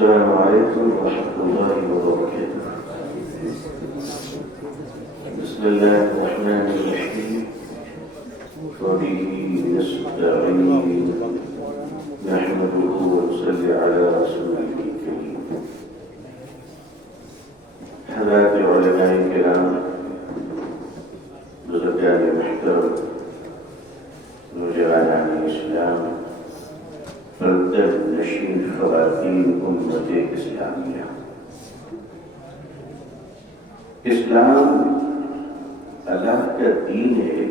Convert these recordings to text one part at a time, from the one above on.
السلام عليكم ورحمة الله وبركاته. بسم الله الرحمن الرحيم. وبه نستعين نحمده ونصلي على رسوله الكريم. حضرات علماء کرام، بزرگان محترم، نوجوانان اسلام، فردت نشین خواتین امت اسلامیہ، اسلام اللہ کا دین ہے.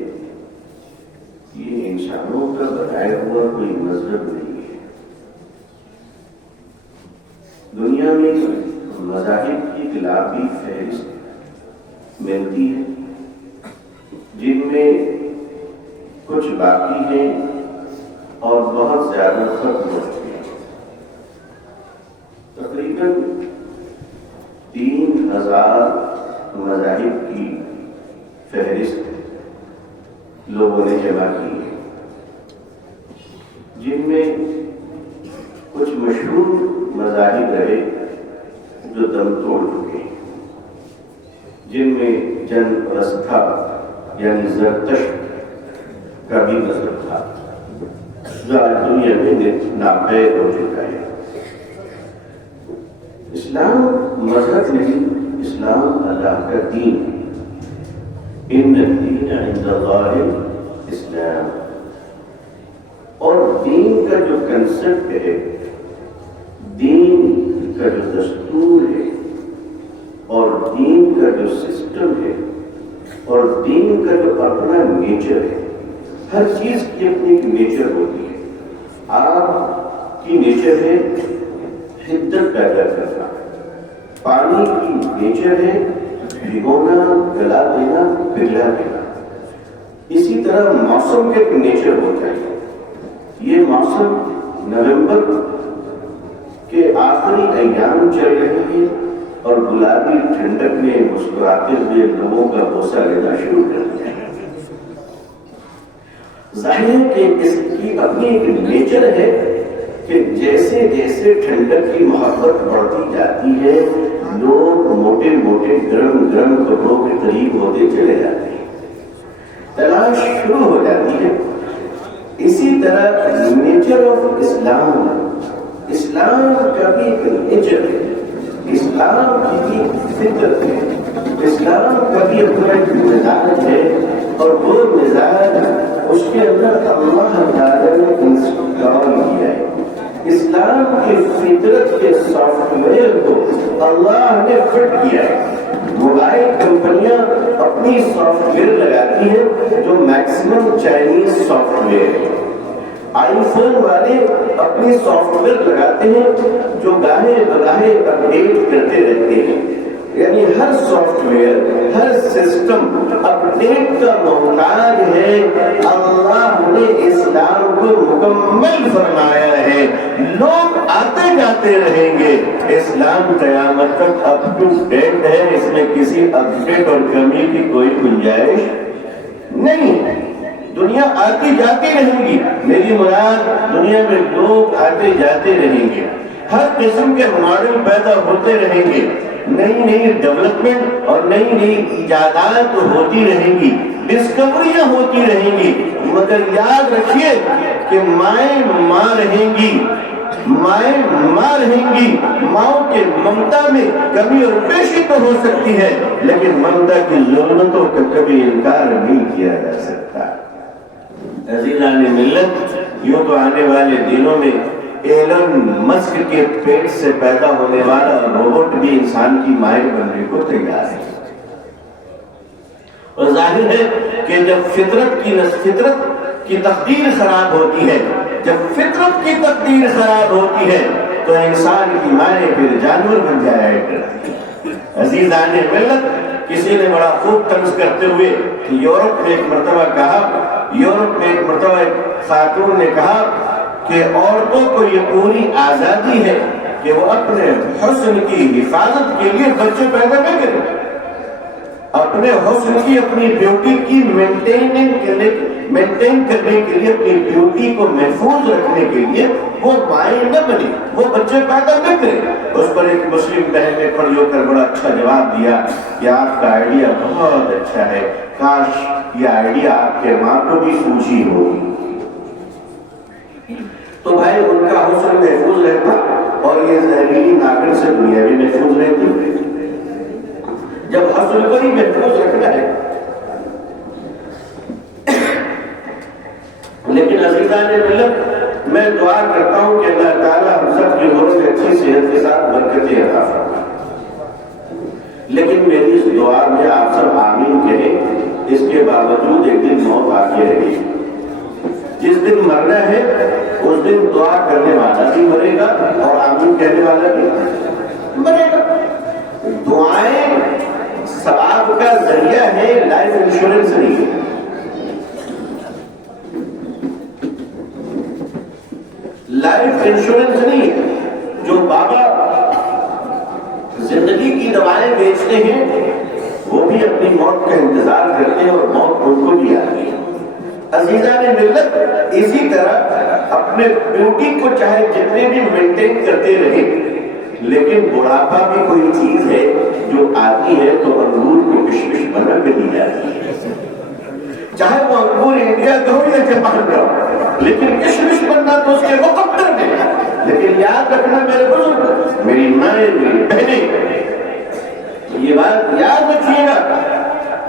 یہ انسانوں کا بنایا ہوا کوئی مذہب نہیں ہے. دنیا میں مذاہب کی گلابی فہرست ملتی ہے، جن میں کچھ باقی ہیں اور بہت زیادہ ختم ہو چکے ہیں. تقریباً 3000 مذاہب کی فہرست لوگوں نے جمع کی ہے، جن میں کچھ مشہور مذاہب رہے جو دم توڑ چکے ہیں، جن میں جن رستھا یعنی زرتشت کا بھی مذہب تھا، جو آج دنیا میں ناپید ہو چکا ہے. اسلام مذہب نہیں، اسلام اللہ کا دین ہے. ان الدین عند اللہ الاسلام. اور دین کا جو کنسپٹ ہے، دین کا جو دستور ہے، اور دین کا جو سسٹم ہے، اور دین کا جو اپنا نیچر ہے، ہر چیز کی اپنی ایک نیچر ہوتی ہے. آپ کی نیچر ہے حدت پیدا کرنا، پانی کی نیچر ہے بھگونا، گلا دینا، پگھلا دینا. اسی طرح موسم کے ایک نیچر ہوتا ہے. یہ موسم نومبر کے آخری ایام چل رہے ہیں اور گلابی ٹھنڈک نے مسکراتے ہوئے لوگوں کا بوسہ لینا شروع کر دیا ہے. ظاہر ہے کہ اس کی اپنی ایک نیچر ہے کہ جیسے جیسے ٹھنڈک کی محبت بڑھتی جاتی ہے، لوگ موٹے موٹے گرم گرم کپڑوں کے قریب ہوتے چلے جاتے ہیں، تلاش شروع ہو جاتی ہے. اسی طرح نیچر آف اسلام، اسلام کا بھی ایک نیچر ہے، اسلام کی بھی فطرت ہے، اسلام کا بھی اپنا ایک مزاج ہے. اور وہ مزاج اس کے اندر اللہ تعالیٰ نے انسٹال کیا ہے. اسلام کی فطرت کے سافٹ ویئر کو اللہ نے فٹ کیا ہے. موبائل کمپنیاں اپنی سافٹ ویئر لگاتی ہیں جو میکسیمم چائنیز سافٹ ویئر ہے. آئی فون والے اپنی سافٹ ویئر لگاتے ہیں جو گاہے بگاہے اپڈیٹ کرتے رہتے ہیں. یعنی ہر سافٹ ویئر، ہر سسٹم اپڈیٹ کا محتاج ہے. اللہ نے اسلام کو مکمل فرمایا ہے. لوگ آتے جاتے رہیں گے، اسلام قیامت تک اپ ٹو ڈیٹ ہے. اس میں کسی اپڈیٹ اور کمی کی کوئی گنجائش نہیں ہے. دنیا آتی جاتی رہیں گی، میری مراد دنیا میں لوگ آتے جاتے رہیں گے، ہر قسم کے ماڈل پیدا ہوتے رہیں گے، نئی نئی ڈیولپمنٹ اور نئی نئی ایجادات ہوتی رہیں گی، ڈسکوریاں ہوتی رہیں گی. مگر یاد رکھیے کہ مائیں ماں رہیں گی، مائیں ماں رہیں گی. ماؤں کے ممتا میں کمی اور پیشی تو ہو سکتی ہے، لیکن ممتا کی ضرورتوں کا کبھی انکار نہیں کیا جا سکتا. عزیزان ملت، یوں تو آنے والے دنوں میں ایلن مسک کے پیٹ سے پیدا ہونے والا روبوٹ بھی انسان کی مائیں بننے کو تیار ہے. اور ظاہر ہے کہ جب فطرت کی تقدیر خراب ہوتی ہے، جب فطرت کی تقدیر خراب ہوتی ہے تو انسان کی مائیں پھر جانور بن جایا کرتی ہے. عزیزان ملت، کسی نے بڑا خوب طرز کرتے ہوئے یورپ میں ایک مرتبہ ایک خاتون نے کہا کہ عورتوں کو یہ پوری آزادی ہے کہ وہ اپنے حسن کی حفاظت کے لیے بچے پیدا نہ کریں. اپنے حسن کی اپنی بیوٹی کی مینٹین کرنے کے لیے اپنی بیوٹی کو محفوظ رکھنے کے لیے وہ مائیں نہ بنے، وہ بچے پیدا نہ کرے۔ اس پر ایک مسلم بہن نے کھڑی ہو کر بڑا اچھا جواب دیا کہ آپ کا آئیڈیا بہت اچھا ہے، کاش یہ آئیڈیا آپ کے ماں کو بھی سوچی ہوگی۔ تو بھائی ان کا حسن محفوظ رہتا اور یہ زہریلی ناکن سے دنیا بھی محفوظ رہتی۔ جب حسن کو ہی محفوظ رکھنا ہے۔ لیکن عزیزان ملت، میں دعا کرتا ہوں کہ اللہ تعالیٰ ہم سب کی عمر میں اچھی صحت کے ساتھ برکتیں عطا فرمائے۔ لیکن میری اس دعا میں آپ سب آمین کہیں، اس کے باوجود ایک دن موت آ کے رہے گی۔ جس دن مرنا ہے اس دن دعا کرنے والا بھی مرے گا اور آمین کہنے والا بھی مرے گا۔ دعائیں ثواب کا ذریعہ ہے، لائف انشورنس نہیں ہے۔ لائف انشورنس نہیں ہے۔ جو بابا زندگی کی دوائیں بیچتے ہیں وہ بھی اپنی موت کا انتظار کرتے ہیں اور موت ان کو بھی آتی ہے۔ عزیزان ملت، اسی طرح اپنے بیوٹی کو چاہے جتنے بھی مینٹین کرتے رہیں، لیکن بڑھاپا بھی کوئی چیز ہے جو آتی ہے تو انگور کو کشمش بنا کے دی جاتی ہے۔ چاہے وہ انگور انڈیا کا ہو یا جاپان کا ہو، لیکن کشمش بننا تو اس کے مقدر میں ہے۔ لیکن یاد رکھنا میرے بزرگ، میری مائیں، میری بہنیں، یہ بات یاد رکھیے گا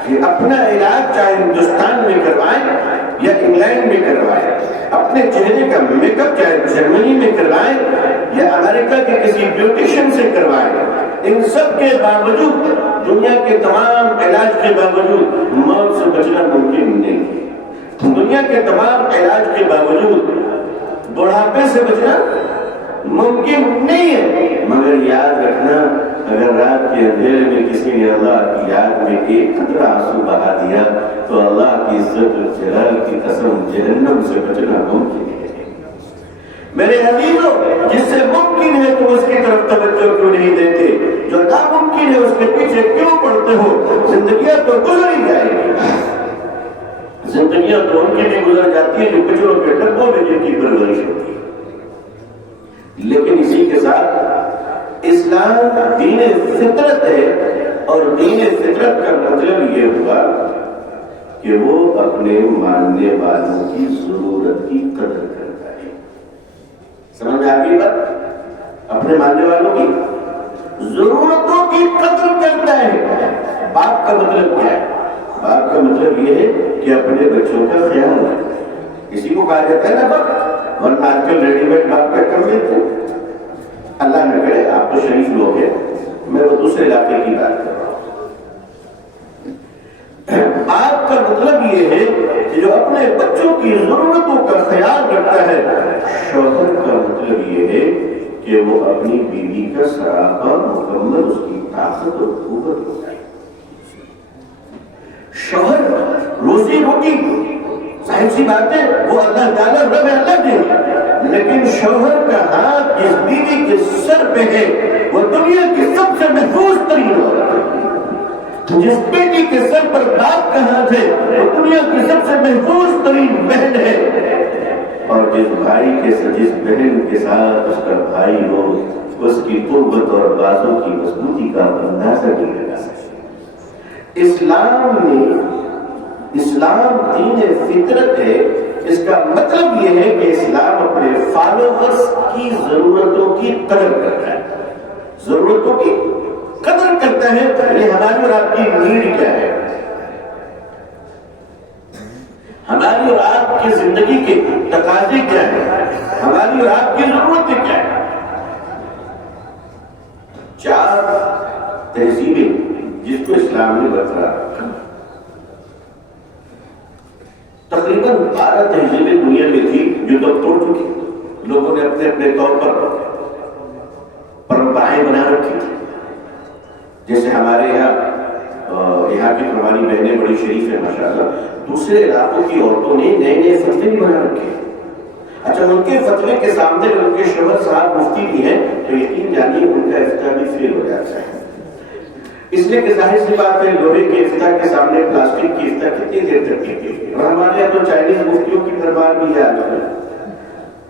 کہ اپنا علاج چاہے ہندوستان میں کروائیں یا انگلینڈ میں کروائیں، اپنے چہرے کا میک اپ چاہے جرمنی میں کروائیں یا امریکہ کے کسی بیوٹیشین سے کروائیں، ان سب کے باوجود، دنیا کے تمام علاج کے باوجود موت سے بچنا ممکن نہیں۔ دنیا کے تمام علاج کے باوجود بڑھاپے سے بچنا ممکن نہیں ہے۔ مگر یاد رکھنا، اگر رات کے اندھیرے میں کسی نے اللہ کی یاد میں ایک قطرہ آنسو بہا دیا تو اللہ کی عزت و جلال کی قسم جہنم سے بچنا ممکن ہے۔ میرے عزیزوں، جس سے ممکن ہے تو اس کی طرف توجہ کیوں نہیں دیتے؟ جو ناممکن ہے اس کے پیچھے کیوں پڑتے ہو؟ زندگیاں تو گزر ہی جائیں گی، زندگیاں تو ان کی بھی گزر جاتی ہے جو کچروں کے ڈبوں میں جن کی پرورش ہوتی ہے۔ لیکن اسی کے ساتھ اسلام دین فطرت ہے، اور دین فطرت کا مطلب یہ ہوا کہ وہ اپنے ماننے والوں کی ضرورت کی قدر کرتا ہے۔ سمجھ میں آ گئی بات؟ اپنے ماننے والوں کی ضرورتوں کی قدر کرتا ہے۔ باپ کا مطلب کیا ہے؟ باپ کا مطلب یہ ہے کہ اپنے بچوں کا خیال رکھے۔ اسی کو کہا جاتا ہے نا باپ، ورنہ آج کل ریڈی میڈ باپ کا کر لیتے ہیں۔ اللہ نہ کرے، آپ تو شریف لوگ ہیں، میں وہ دوسرے علاقے کی بات کر رہا ہوں۔ باپ کا مطلب یہ ہے کہ جو اپنے بچوں کی ضرورتوں کا خیال رکھتا ہے۔ شوہر کا مطلب یہ ہے کہ وہ اپنی بیوی کا سراپا مکمل اس کی طاقت اور قوت ہوتا ہے۔ شوہر روزی روٹی ظاہر سی بات ہے وہ اللہ تعالیٰ رب اللہ دے گا، لیکن شوہر کا ہاتھ جس بیوی کے سر پہ ہے وہ دنیا کی سب سے محفوظ ترین ہوگا۔ جس بیٹی کے سر پر باپ کا ہاتھ ہے وہ دنیا کی سب سے محفوظ ترین بہن ہے، اور جس بھائی کے جس بہن کے ساتھ اس کا بھائی ہو اس کی قربت اور بازوں کی مضبوطی کا اندازہ نہیں لگا سکتے۔ اسلام دین فطرت ہے۔ اس کا مطلب یہ ہے کہ اسلام اپنے فالوورز کی ضرورتوں کی قدر کرتا ہے، ضرورتوں کی قدر کرتا ہے۔ یعنی ہماری اور آپ کی نیڈ کیا ہے، ہماری اور آپ کی زندگی کے تقاضے کیا ہیں، ہماری اور آپ کی ضرورتیں کیا ہیں۔ 4 تہذیبیں جس کو اسلام نے برقرار رکھا، تقریباً 12 تہذیبیں دنیا میں تھی جو تب توڑ چکی، لوگوں نے اپنے اپنے طور پر پرمپرائیں بنا رکھی تھی۔ جیسے ہمارے یہاں کی ہماری بہنیں بڑی شریف ہیں ماشاءاللہ، دوسرے علاقوں کی عورتوں نے نئے نئے فتوے بھی بنا رکھے۔ اچھا، ان کے فتوے کے سامنے ان کے شوہر صاحب مفتی بھی ہیں تو یقین جانیے ان کا افتیٰ بھی فیل ہو جاتا ہے۔ اس لیے کہ ظاہر سی بات ہے لوہے کے افتتاح کے سامنے پلاسٹک کی افتتاح کتنی دیر تک ٹکے، اور ہمارے یہاں تو چائنیز مفتیوں کی دربار بھی ہے آج کل.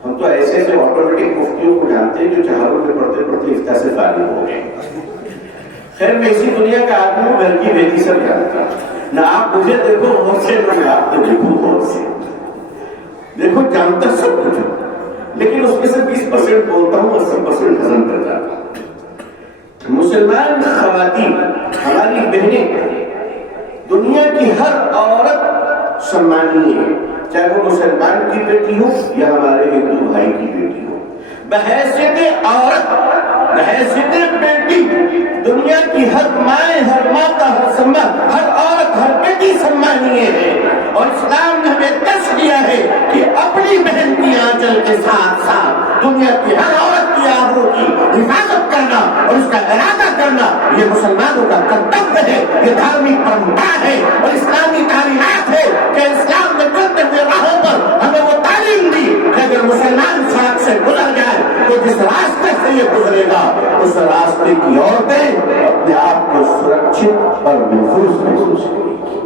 ہم تو ایسے ایسے آٹومیٹک مفتیوں کو جانتے ہیں جو چہاروں میں پڑھتے پڑھتے افتتاح سے فارغ ہو گئے. خیر میں اسی دنیا کا آدمی ہوں، گھر کی بیٹی سب جانتا ہوں. نہ آپ مجھے دیکھو غور سے، نہ آپ کو دیکھو غور سے. دیکھو جانتا سب کچھ، لیکن اس میں سے 20% بولتا ہوں اور 80% ہضم کر جاتا ہوں. مسلمان خواتین ہماری بہنیں، دنیا کی ہر عورت سمانی ہے، چاہے وہ مسلمان کی بیٹی ہو یا ہمارے ہندو بھائی کی بیٹی ہو. بحیثیت عورت، بحیثیت بیٹی، دنیا کی ہر مائیں، ہر ماتا، ہر سما، ہر عورت، ہر بیٹی سمانیہ ہے. اور اسلام نے ہمیں درس دیا ہے کہ اپنی بہن کی آنچل کے ساتھ ساتھ دنیا کی ہر عورت کی آبرو کی حفاظت کرنا اور اس کا ارادہ کرنا یہ مسلمانوں کا کرتویہ ہے، یہ دھارمک پرمپرا ہے اور اسلامی تعلیمات ہے کہ اسلام نے چلتے ہوئے راہوں پر ہمیں وہ تعلیم دی کہ اگر مسلمان سڑک سے گزر جائے تو جس راستے سے یہ گزرے گا اس راستے کی عورتیں اپنے آپ کو سرکشت اور محفوظ محسوس کریں گی.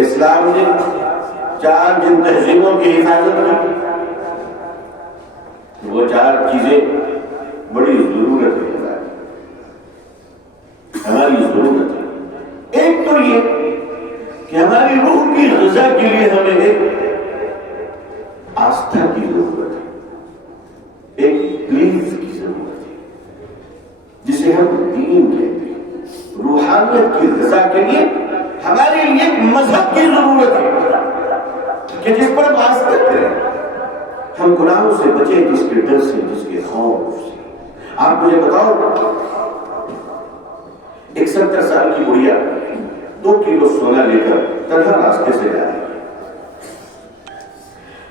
اسلام نے 4 جن تہذیبوں کی حفاظت کی، وہ 4 چیزیں بڑی ضرورت ہے، ہماری ضرورت ہے. ایک تو یہ کہ ہماری روح کی غذا کے لیے ہمیں ایک آستھا کی ضرورت ہے، ایک بلیف کی ضرورت ہے جسے ہم دین کہتے ہیں. روحانیت کی غذا کے لیے ہمارے لیے ایک مذہب کی ضرورت ہے کہ جس پر ہم آستھا کریں، ہم گناہوں سے بچیں، جس کے ڈر سے، جس کے خوف سے. آپ مجھے بتاؤ، ایک 70 سال کی بڑھیا 2 کلو سونا لے کر تنہا راستے سے جا رہی ہے،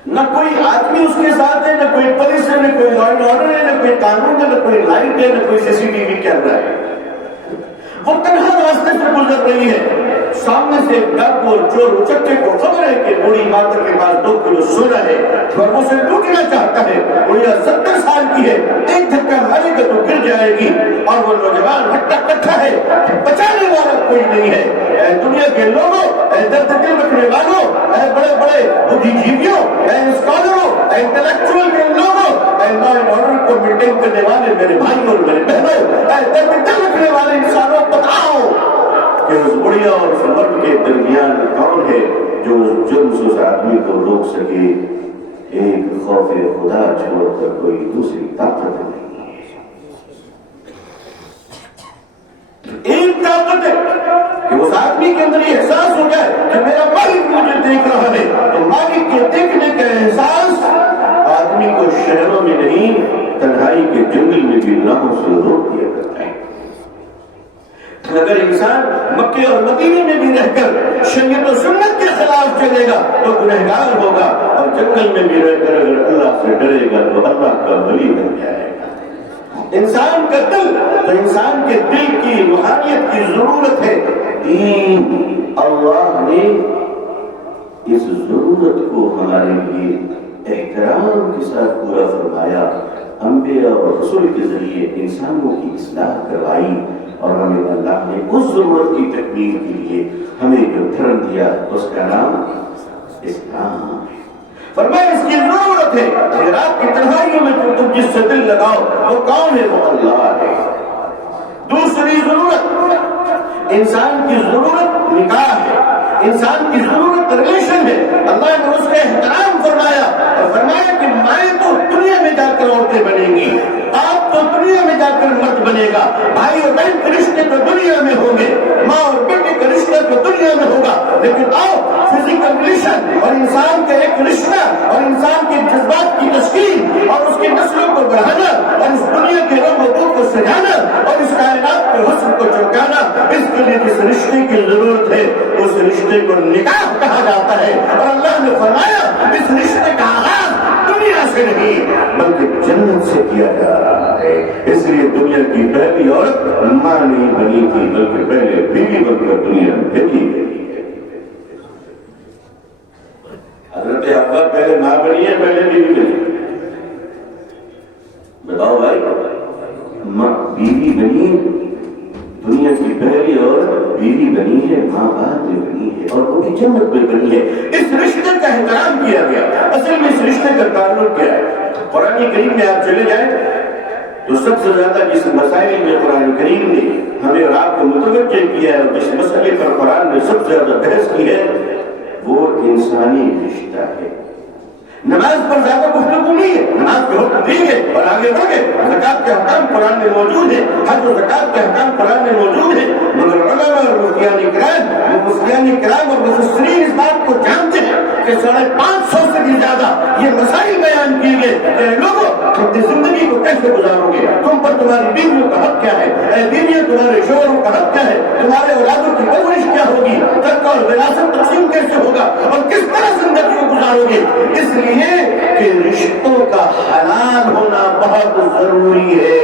نہ کوئی آدمی اس کے ساتھ ہے، نہ کوئی پولیس ہے، نہ کوئی لا اینڈ آرڈر ہے، نہ کوئی قانون ہے، نہ کوئی لائٹ ہے، نہ کوئی CCTV کیمرہ ہے. وہ تنہا راستے سے گزر رہی ہے. سامنے سے ڈاکو اور چور اچکے کو خبر ہے کہ بوڑھی ماتر کے پاس 2 کلو سونا ہے اور اسے لوٹنا چاہتا ہے. بڑھیا 70 سال کی ہے، ایک دھکا مارے گا تو گر جائے گی اور وہ نوجوان ہٹا کٹھا ہے، بچانے والا کوئی نہیں ہے. اے دنیا کے لوگوں، اے درد دل رکھنے والوں، اے بڑے بڑے بدھی جیویوں، اے اسکالروں، اے انٹلیکچوئل کے لوگوں، اے لا اینڈ آرڈر کو مینٹین کرنے والے میرے بھائی اور میرے بہنوں، اے درد دل رکھنے والے انسانوں، بتاؤ کہ اس بڑھیا اور اس مرد کے درمیان کون ہے جو اس جرم سے اس آدمی کو روک سکے؟ ایک خوف خدا چھوڑ کر کوئی دوسری طاقت نہیں ہے. ایک طاقت ہے کہ اس آدمی کے اندر یہ احساس ہو جائے کہ میرا مالک مجھے دیکھ رہا ہے. تو مالک کے دیکھنے کا احساس آدمی کو شہروں میں نہیں، تنہائی کے جنگل میں بھی راہوں سے روک دیا کرتا ہے. اگر انسان مکے اور مدینے میں بھی رہ کر شریعت و سنت کے خلاف چلے گا تو گنہگار ہوگا، اور جنگل میں بھی رہ کر اگر اللہ سے ڈرے گا تو اللہ کا ولی بن جائے گا. انسان کا دل، تو انسان کے دل کی روحانیت کی ضرورت ہے. دین، اللہ نے اس ضرورت کو ہمارے لیے احترام کے ساتھ پورا فرمایا. انبیاء اور رسول کے ذریعے انسانوں کی اصلاح کروائی، اور ہمیں اللہ نے اس ضرورت کی تکمیل کے لیے ہمیں جو دھرم دیا اس کا نام اسلام ہے. فرمایا اس کی ضرورت ہے کہ رات کی تنہائیوں میں تم جس سے دل لگاؤ وہ کون ہے؟ وہ اللہ ہے. دوسری ضرورت، انسان کی ضرورت نکاح ہے، انسان کی ضرورت ریلیشن ہے. اللہ نے اس کا احترام فرمایا اور فرمایا کہ مائیں تو دنیا میں جا کر عورتیں بنیں گی، آپ تو دنیا میں جا کر مرد بنے گا، بھائی اور بہن کے رشتے تو دنیا میں ہوں گے، ماں اور بیٹے کا رشتہ تو دنیا میں ہوگا. لیکن آؤ فزیکل ریلیشن اور انسان کا ایک رشتہ اور انسان کے جذبات کی تشکیل اور اس کی نسلوں کو بڑھانا اور اس دنیا کے رنگ و بو کو سجانا اور اس کائنات کے حسن کو چمکانا، اس کے لیے جس رشتے کی ضرورت ہے اس رشتے کو نکاح کہا جاتا ہے. اور اللہ نے فرمایا اس رشتے کا آغاز دنیا سے نہیں بلکہ جنت سے کیا جا رہا ہے. اس لیے دنیا کی پہلی عورت ماں نہیں بنی تھی بلکہ پہلے بیوی بن کر دنیا میں بھیجی گئی ہے. حضرت حوا پہلے ماں بنی ہے پہلے بیوی بنی؟ بتاؤ بھائی، ماں بیوی بنی جنت میں بنی ہے۔ اس رشتے کا احترام کیا گیا۔ اصل میں اس رشتے کا تعلق کیا ہے؟ قرآن کریم میں آپ چلے جائیں تو سب سے زیادہ جس مسائل میں قرآن کریم نے ہمیں اور آپ کو متوجہ کیا ہے اور جس مسئلے پر قرآن نے سب سے زیادہ بحث کی ہے وہ انسانی رشتہ ہے۔ نماز پر زیادہ گفتگو نہیں ہے، نماز کے حکم دیں گے اور آگے بڑھ گئے۔ زکات کے احکام قرآن میں موجود ہیں، حج و زکات کے احکام قرآن میں موجود ہیں، مگر علماء اور مفتیان کرام اور مفسرین اس بات کو جانتے ہیں کہ 550 سے بھی زیادہ یہ مسائل بیان کیے گئے کہ لوگوں اپنی زندگی کو کیسے گزارو گے، تم پر تمہاری بیویوں کا حق کیا ہے، اے بیویاں تمہارے شوہروں کا حق کیا ہے، تمہارے اولادوں کی پرورش کیا ہوگی، ترکہ اور وراثت تقسیم کیسے ہوگا اور کس طرح زندگی کو گزارو گے۔ اس لیے کہ رشتوں کا حلال ہونا بہت ضروری ہے۔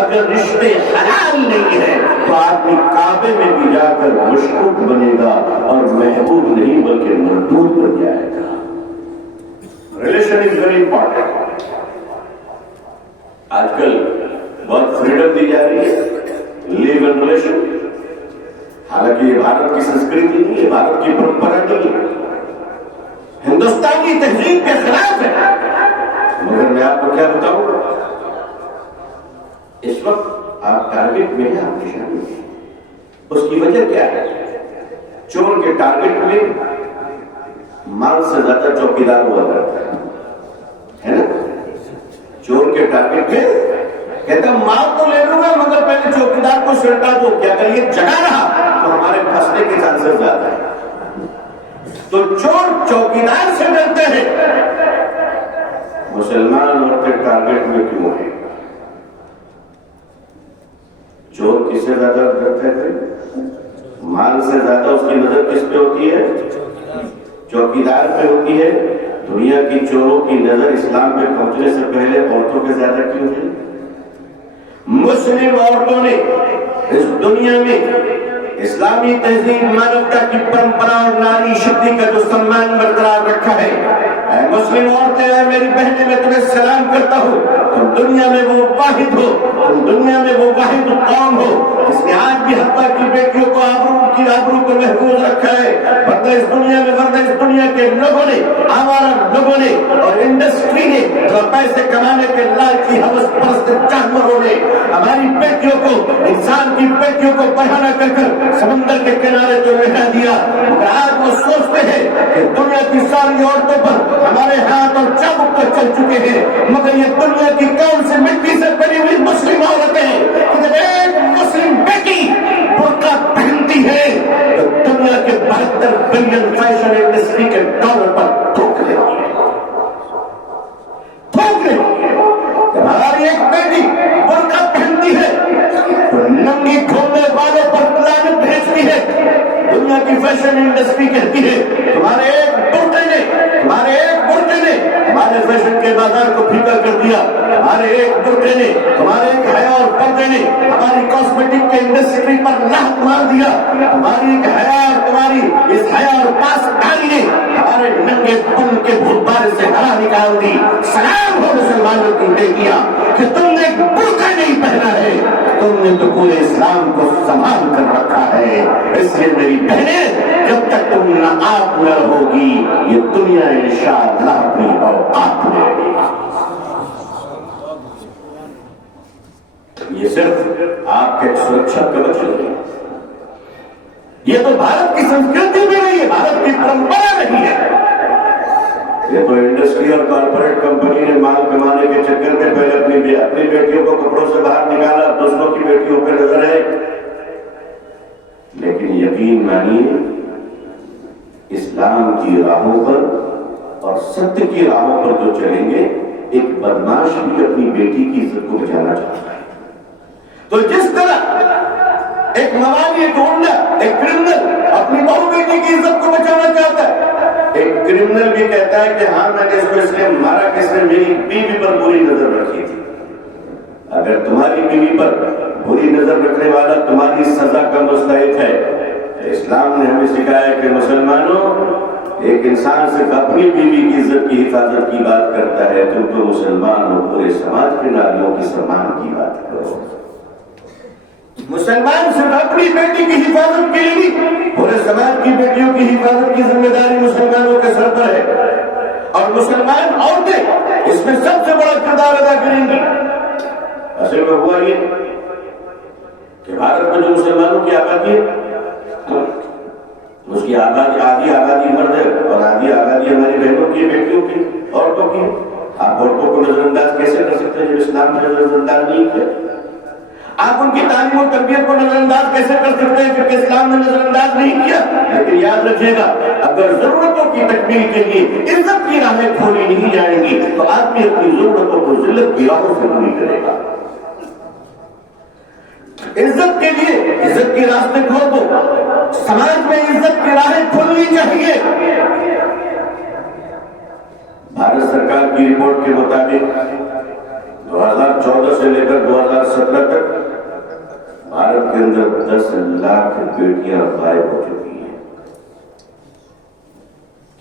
اگر رشتے حلال نہیں ہیں تو آدمی کعبے میں بھی جا کر مشکوک بنے گا اور محبوب نہیں بلکہ مردود بن جائے گا۔ Relation is very important. آج کل بہت فریڈم دی جا رہی ہے، لیو ان ریلیشن، حالانکہ یہ بھارت کی سنسکرتی نہیں ہے، بھارت کی پرمپرا نہیں ہے، ہندوستانی تہذیب کے خلاف ہے۔ مگر میں آپ کو کیا بتاؤں، اس وقت آپ ٹارگٹ میں ہیں، آپ نشانے میں ہیں۔ اس کی وجہ کیا ہے؟ چور کے ٹارگٹ میں مال سے زیادہ چوکیدار ہوا کرتا ہے نا؟ چور کے ٹارگٹ میں کہتا مال تو لے لوں گا مگر پہلے چوکیدار کو سلٹا دو، کیا اگر یہ جگہ رہا تو ہمارے پھنسنے کے چانسز زیادہ ہیں۔ تو چور چوکیدار سے ڈرتے ہیں، مسلمان عورتیں ٹارگٹ میں کیوں ہیں؟ چور کس سے زیادہ ڈرتے ہیں؟ مال سے زیادہ اس کی نظر کس پہ ہوتی ہے؟ چوکیدار پہ ہوتی ہے۔ دنیا کی چوروں کی نظر اسلام پہ پہنچنے سے پہلے عورتوں کے زیادہ کیوں ہے؟ مسلم عورتوں نے اس دنیا میں اسلامی تہذیب، مانوتا کی پرمپرا اور ناری شکتی کا جو سمان برقرار رکھا ہے۔ اے مسلم عورتیں، اے میری بہنیں، میں تمہیں سلام کرتا ہوں۔ تم دنیا میں وہ واحد ہو، تم دنیا میں وہ واحد قوم ہو جس نے آج بھی حتیٰ کی بیٹیوں کو آبرو کو محفوظ رکھا ہے۔ ورنہ اس دنیا کے لوگوں نے، آوارہ لوگوں نے اور انڈسٹری نے اور پیسے کمانے کے لالچی ہوس پرست جانوروں نے ہماری بیٹیوں کو، انسان کی بیٹیوں کو بڑھانا کر سمندر کے کنارے تو لٹا دیا۔ مگر آج وہ سوچتے ہیں کہ دنیا کی ساری عورتوں پر ہمارے ہاتھ اور چابک پر چل چکے ہیں، مگر یہ دنیا کی کون سی مٹی سے بنی ہوئی مسلم عورتیں کہ ایک مسلم بیٹی برقع پہنتی ہے تو دنیا کے 72 بلین فیشن انڈسٹری کے ڈالر پر تھوک لیتی ہے۔ ہماری ایک بیٹی برقع پہنتی ہے تو ننگی گھومنے والوں پر لعنت بھیجتی ہے۔ دنیا کی فیشن انڈسٹری کہتی ہے تمہارے ایک برقعے نے ہمارے فیشن کے بازار کو پھیکا کر دیا، ہمارے ایک برقعے نے، ہمارے ایک حیا اور پردے نے ہماری کاسمیٹک کے انڈسٹری پر لہت مار دیا، ہماری ایک حیا اور تمہاری اس حیا اور پاسداری نے ہمارے ننگے پن کے بھوتبارے سے ہرا نکال دی۔ سلام ہو مسلمانوں کی بیٹیاں کہ تم نے ایک برقعہ نہیں پہنا ہے، تم نے تو پورے اسلام کو سنبھال کر رکھا ہے۔ اس لیے میری بہنیں، جب تک تم ناآب نہ ہوگی یہ دنیا انشاءاللہ اپنی اوقات میں رہے گی۔ یہ صرف آپ کے سرکشا کوچ نہیں ہے، یہ تو بھارت کی سنسکرتی میں نہیں ہے، بھارت کی پرمپرا نہیں ہے۔ یہ تو انڈسٹری اور کارپوریٹ کمپنی نے مال کمانے کے چکر میں پہلے اپنی بیٹیوں کو کپڑوں سے باہر نکالا، دوسروں کی بیٹیوں پہ نظر ہے۔ لیکن یقین مانیے اسلام کی راہوں پر اور ستیہ کی راہوں پر جو چلیں گے، ایک بدماش بھی اپنی بیٹی کی عزت کو بچانا چاہتا ہے۔ تو جس طرح ایک موالی ڈھونڈنا، ایک کرمنل اپنی بہو بیٹی کی عزت کو بچانا چاہتا ہے، ایک کرمنل بھی کہتا ہے کہ ہاں میں نے اس کو اس لیے مارا کہ اس نے میری بیوی پر بری نظر رکھی تھی۔ اگر تمہاری بیوی پر بری نظر رکھنے والا تمہاری سزا کا مستحق ہے، اسلام نے ہمیں سکھایا کہ مسلمانوں، ایک انسان صرف اپنی بیوی کی عزت کی حفاظت کی بات کرتا ہے، تم تو مسلمان ہو، پورے سماج کے ناریوں کی سمان کی بات کرو۔ مسلمان صرف اپنی بیٹی کی حفاظت کے لیے نہیں، پورے سماج کی بیٹیوں کی حفاظت کی ذمہ داری مسلمانوں کے سر پر ہے، اور مسلمان عورتیں اس میں سب سے بڑا کردار ادا کریں گی۔ اصل میں ہوا یہ کہ بھارت میں جو مسلمانوں کی آبادی ہے اس کی آبادی آدھی آبادی مرد ہے اور آدھی آبادی ہماری بہنوں کی، بیٹیوں کی، عورتوں کی۔ آپ عورتوں کو نظر انداز کیسے کر سکتے ہیں جب اسلام نے نظر انداز نہیں کیا؟ آپ ان کی تعلیم و تربیت کو نظر انداز کیسے کر سکتے ہیں جبکہ اسلام نے نظر انداز نہیں کیا؟ لیکن یاد رکھیے گا، اگر ضرورتوں کی تکمیل کے لیے عزت کی راہیں کھولی نہیں جائیں گی تو آدمی اپنی ضرورتوں کو ذلت کی راہوں سے پوری کرے گا۔ عزت کے لیے عزت کے راستے کھول دو، سماج میں عزت کی راہیں کھلنی چاہیے۔ بھارت سرکار کی رپورٹ کے مطابق 2014 سے لے کر 2017 تک بھارت کے اندر 10 لاکھ بیٹیاں غائب ہو چکی ہیں۔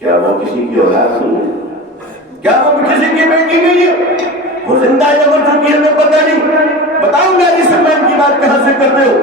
کیا وہ کسی کی اولاد نہیں ہے؟ کیا وہ کسی کی بیٹی نہیں ہے؟ وہ زندہ ہے مر چکی ہے؟ ہمیں پتہ نہیں۔ بتاؤں گا جی سلمان کی بات کہاں سے کرتے ہو؟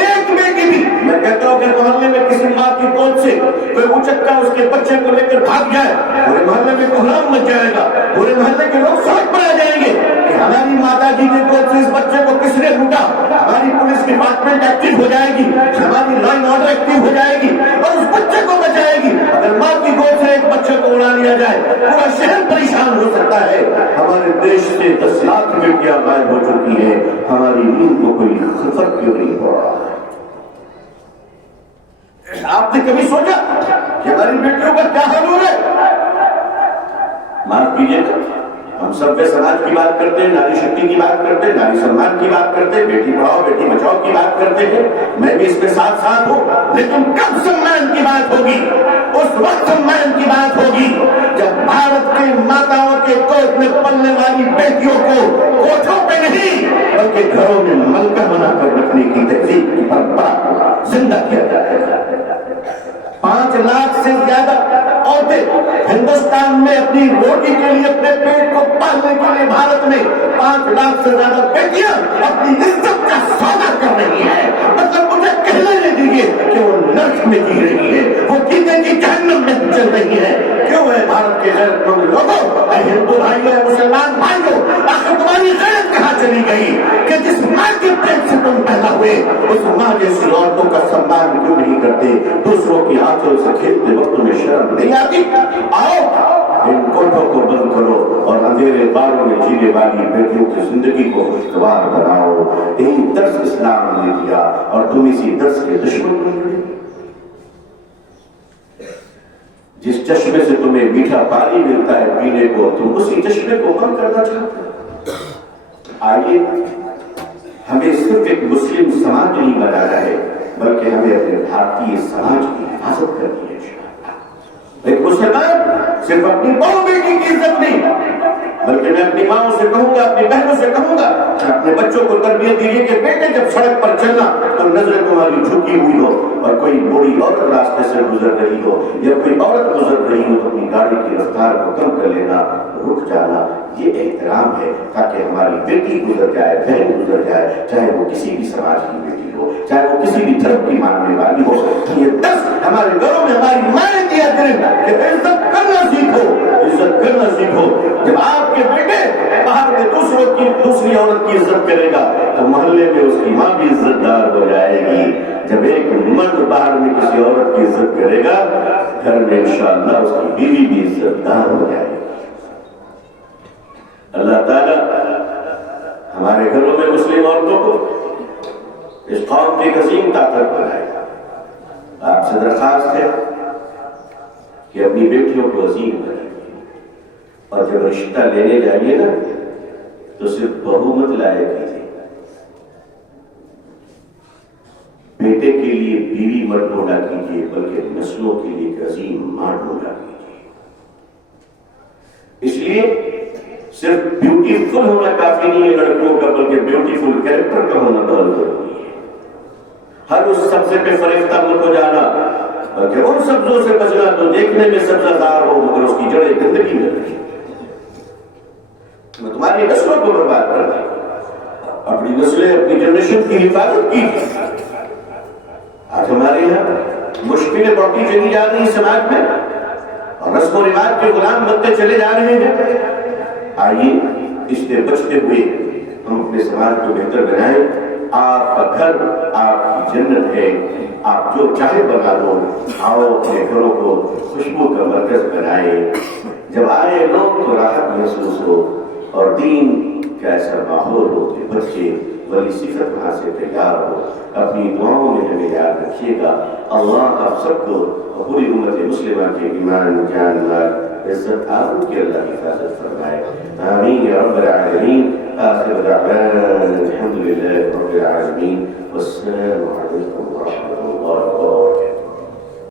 ایک بیٹی بھی، میں کہتا ہوں کہ محلے میں کسی ماں کی گود سے کوئی اچکا اس کے بچے کو لے کر بھاگ جائے، پورے محلے میں کوہرام مچ جائے گا، پورے محلے کے لوگ سڑک پر آ جائیں گے کہ ہماری ماتا جی کے گود سے اس بچے کو کس نے لوٹا۔ ہماری پولیس ڈپارٹمنٹ ایکٹیو ہو جائے گی، ہماری لا اینڈ آرڈر ایکٹیو ہو جائے گی اور اس بچے کو بچائے گی۔ اگر ماں کی گود سے ایک بچے کو اڑا لیا جائے پورا شہر پریشان ہو سکتا ہے۔ ہمارے دیش سے 10 لاکھ بیٹیاں غائب ہو چکی ہیں، ہماری نیند کو کوئی خطر کیوں نہیں ہو رہا؟ آپ نے کبھی سوچا کہ ہماری بیٹیوں کا کیا حال ہو رہا ہے؟ معاف کیجیے گا، ہم سب سماج کی بات کرتے ہیں، ناری شکتی کی بات کرتے ہیں، ناری سمان کی بات کرتے ہیں، بیٹی پڑھاؤ بیٹی بچاؤ کی بات کرتے ہیں، میں بھی اس کے ساتھ ساتھ ہوں، لیکن کب سمان کی بات ہوگی؟ اس وقت سمان کی بات ہوگی جب بھارت کی ماتاؤں کے گود میں پلنے والی بیٹیوں کو کوٹھوں پہ نہیں بلکہ گھروں میں ملکہ بنا کر رکھنے کی تہذیب کی پرمپرا زندہ کیا جائے گا۔ 5 لاکھ سے زیادہ عورتیں ہندوستان میں اپنی روٹی کے لیے، اپنے پیٹ کو پالنے کے لیے، بھارت میں 5 لاکھ سے زیادہ بیٹیاں اپنی عزت کا سودا کر رہی ہیں۔ مطلب مجھے کہنے دیجیے کہ وہ نرک میں جی رہی ہے، وہ جینے کی جہنم میں چل رہی ہے۔ کیوں ہے بھارت کے غیرت مند لوگوں، اے ہندو بھائیوں، مسلمان بھائیوں، آخر تمہاری غیرت کہاں چلی گئی کہ جس ماں کے پیٹ سے تم پیدا ہوئے اس ماں جیسی عورتوں کا سمان کیوں نہیں کرتے؟ دوسروں کی آنکھوں سے کھیلتے وقت تمہیں شرم نہیں آتی؟ آؤ ان کوٹوں کو بند کرو اور اندھیرے باروں میں جینے والی بیٹیوں کی زندگی کو خوشگوار بناؤ۔ یہی درس اسلام نے دیا اور تم اسی درس کے دشمن بن گئے۔ جس چشمے سے تمہیں میٹھا پانی ملتا ہے پینے کو، تم اسی چشمے کو بند کرنا چاہتے ہو۔ آئیے ہمیں صرف ایک مسلم سماج نہیں بنانا ہے بلکہ ہمیں اپنے بھارتی سماج کی حفاظت کرنی ہے۔ ایک مسلمان صرف اپنی بہو بیٹی کی عزت نہیں بلکہ میں اپنی ماں سے کہوں گا، اپنی بہنوں سے کہوں گا کہ اپنے بچوں کو تربیت دیجیے کہ بیٹے جب سڑک پر چلنا تو نظر تمہاری جھکی ہوئی ہو اور کوئی بوڑھی عورت راستے سے گزر رہی ہو یا کوئی عورت گزر رہی ہو تو اپنی گاڑی کی رفتار کو کم کر لینا، رک جانا۔ یہ احترام ہے تاکہ ہماری بیٹی گزر جائے، بہن گزر جائے، چاہے وہ کسی بھی سماج کی بیٹی ہو، چاہے وہ کسی بھی دھرم کی ماننے والی ہو۔ یہ درس ہمارے گھروں میں ہماری مائیں دیا کریں کہ عزت کرنا سیکھو، عزت کرنا سیکھو۔ جب آپ کے بیٹے باہر میں دوسری عورت کی عزت کرے گا تو محلے میں اس کی ماں بھی عزت دار ہو جائے گی۔ جب ایک مرد باہر میں کسی عورت کی عزت کرے گا گھر میں انشاءاللہ اس کی بیوی بھی عزت دار ہو جائے گی۔ اللہ تعالیٰ ہمارے گھروں میں مسلم عورتوں کو اس قوم کی عظیم طاقت بنائے۔ آپ سے درخواست ہے کہ اپنی بیٹیوں کو عظیم بنائیں اور جب رشتہ لینے جائیے نا تو صرف بہو مت لائے کیجیے، بیٹے کے لیے بیوی مت ڈھونڈا کیجیے بلکہ نسلوں کے لیے ایک عظیم ماں ڈھونڈا کیجیے۔ اس لیے صرف بیوٹیفل ہونا کافی نہیں ہے لڑکوں کا بلکہ بیوٹیفل کیریکٹر کا ہونا بہت ضروری ہے۔ ہر اس سبزے پہ فریفتہ مت ہو جانا بلکہ ان سبزوں سے بچنا تو دیکھنے میں سبزہ دار ہو مگر اس کی جڑیں گندگی میں رکھی، تمہاری نسلوں کو برباد کر دیں۔ اپنی اپنی نسلیں اپنی جنریشن کی حفاظت کی. آج ہمارے یہاں مشکلیں بڑھتی چلی جا رہی سماج میں اور رسم و رواج کے غلام بنتے چلے جا رہے ہیں. آئیے اس سے بچتے ہوئے ہم اپنے سماج کو بہتر بنائیں. آپ کا گھر آپ کی جنت ہے، آپ جو چاہے بنا دو. آؤ اپنے گھروں کو خوشبو کا مرکز بنائیں. جب آئے لوگ کو راحت محسوس ہو اور دین کا ایسا ماحول ہو کہ بچے ولی صفت وہاں سے تیار ہو. اپنی دعاؤں میں ہمیں یاد رکھیے گا. اللہ آپ سب کو پوری امت مسلمہ کے ایمان جان مال عزت آبرو کی اللہ حفاظت فرمائے. آمین یا رب العالمین. آخر دعوانا الحمد للہ رب العالمین. والسلام علیکم ورحمۃ اللہ وبرکاتہ.